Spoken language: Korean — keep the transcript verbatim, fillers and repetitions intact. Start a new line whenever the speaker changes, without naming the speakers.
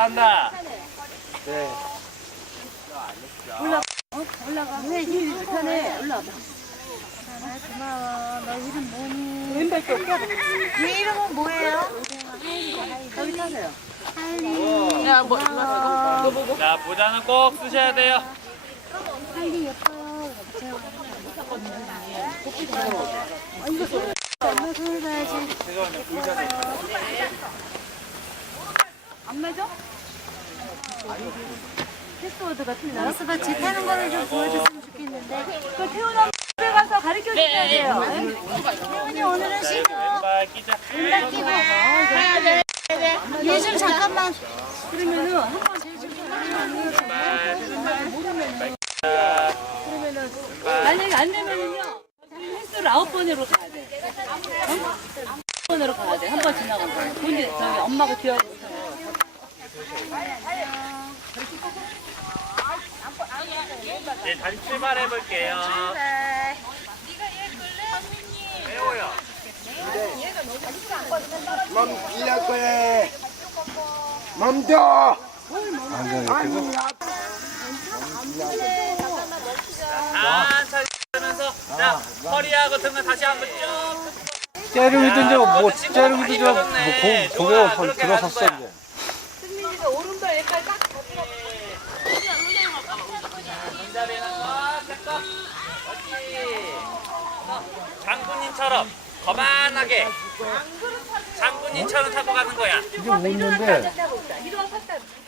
올라간다.
네.
올라, 어? 올라가. 왜 힘이 불편해? 올라가. 아, 고마워. 너 이름 뭐니? 왼발 또 껴. 얘 이름은 뭐예요? 여기 타세요. 하일리. 야, 뭐, 이거 보고.
자, 모자는 꼭 쓰셔야 돼요.
하일리 예뻐요. 아, 이거 손, 엄마 손을 봐야지. 안 맞아? 패스워드가 틀려. 버스바치 타는 거를 좀 보여줬으면 좋겠는데. 그 태훈아 집에 가서 가르쳐 줘야 돼요. 태훈이 오늘은 쉬고.
왼발 끼자.
왼발 끼고. 가야 돼. 얘 좀 잠깐만. 그러면은 한 번 제일 좀 모르면은. 그러면은 만약에 안 되면은요. 횟수를 아홉 번으로 가야 돼. 아홉 번으로 가야 돼. 한 번 지나간 거. 근데 저기 엄마가 뒤하고 있어.
네, 다시 출발해 볼게요. 매워요.
멈추려 그래. 멈춰.
천천히 하면서 자, 허리하고 등은 다시 한번 쭉.
째르기도 저, 뭐,
친구가
째르기도
많이
저,
배웠네.
뭐, 고,
좋아,
고개가
그렇게
들어섰어,
가는 거야.
이제.
승민이가 오른발 왼발 딱
손잡이는 꽉 잡고. 그렇지. 어, 장군님처럼 거만하게. 장군님처럼 타고 가는 거야.
이제 오는데,
이리 와 탔다.